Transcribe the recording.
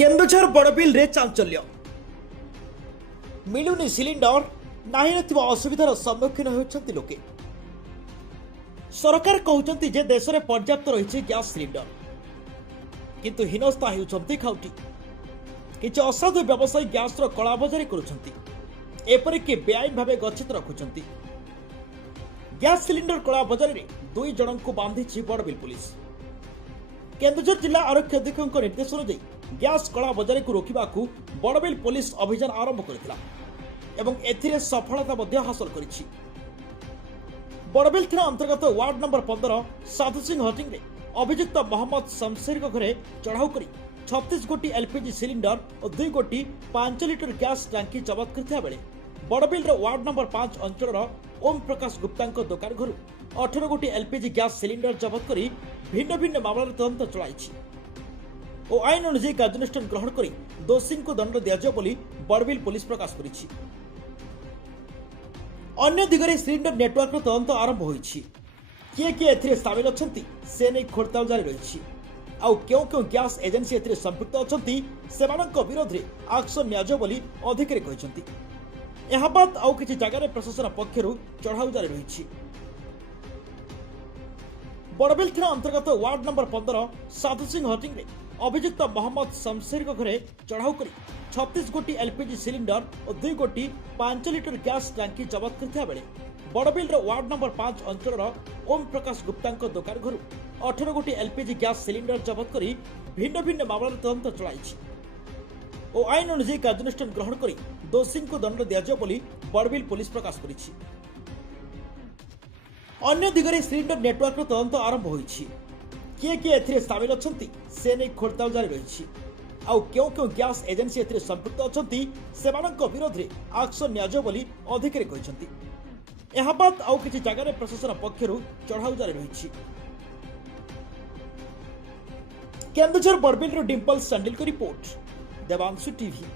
केन्दुझर बड़बिल रे चांचल्य मिलुनी सिलिंडर नाही नथिबा असुविधार सम्मुखीन होउछन्ति लोके। सरकार कहउछन्ति जे देश में पर्याप्त रही गैस सिलिंडर किंतु हिनस्ता हेउछन्ति खाउटी। किछि असाधु व्यवसायी गैस कलाबजारी करुछन्ति, एपरिक बेआईन भावे गच्छित रखुछन्ति। गैस सिलिंडर कलाबजारी रे 2 जनଙ୍କୁ बांधिछि बड़बिल पुलिस। केन्दुझर जिला आरक्षी अधीक्षक निर्देश अनुଯାୟୀ गैस कलाबजारी को रोकने बड़बिल पुलिस अभियान आरंभ करथिला एवं एथिरे सफलता मध्य हासिल करिछि। बड़बिल थाना अंतर्गत वार्ड नंबर 15 साधु सिंह हटिंग रे अभियुक्त मोहम्मद शमशेर घरे चढ़ाऊ कर 36 गोटी एलपीजी सिलिंडर और 2 गोटी 5 लिटर गैस टांकी जबत करथिया बेले बड़बिल वार्ड नंबर 5 अंचल ओम प्रकाश गुप्ता दुकान घर 18 गोटी एलपीजी गैस सिलिंडर जबत कर भिन्न भिन्न मामलार तदंत चलाइछि और आईन अनुଯାୟୀ कार्यानुष्ठान ग्रहण कर दोषी को दंड दिया बोली बड़बिल पुलिस प्रकाश करिछि। अन्य दिगरे सिलिंडर नेटवर्क तदंत आरंभ होइछि। किए किए एथिरे सामिल अछंती से नै खोजताल जारी रहिछि। आउ क्यों क्यों गैस एजेंसी एथिरे संपृक्त अछंती सेमानक विरोध रे एक्शन नियाजो बोली अधिकारी कहिसंती। एहा बाद आउ किछि जगह प्रशासन पक्षरु चढ़ाऊ जारी रहिछि। बड़बिल थाना अंतर्गत वार्ड नंबर 15 साधु सिंह हटिंग रे अभियुक्त मोहम्मद शमशेर घरे चढ़ाऊ कर 36 गोटी एलपीजी सिलिंडर और 2 गोटी 5 लिटर गैस टांकी जबत करथिया बेले बड़बिल वार्ड नंबर 5 अंचल ओम प्रकाश गुप्ता दुकान घर 18 गोटी एलपीजी गैस सिलिंडर जबत कर भिन्न भिन्न मामलार तदंत चलाइछि और आईन अनुযাୟୀ कार्यानुष्ठान ग्रहण कर दोषी को दंड दिया बोली बड़बिल पुलिस प्रकाश करिछि। अन्य दिगरे सिलिंडर नेटवर्क तदंत आरंभ होइछि। किए किए एथिरे सामिल अछंती से नै खोजताल जारी रहिछि। आउ क्यों क्यों गैस एजेंसी एथिरे संपृक्त अछंती सेमानक विरोध रे एक्शन नियाजो बोली अधिकारी कहिसंती। एहा बाद आउ किछि जगह प्रशासन पक्षरु चढ़ाऊ जारी रहिछि। केन्दुझर बड़बिल डिम्पल सैंडल को रिपोर्ट देवांशु टीवी।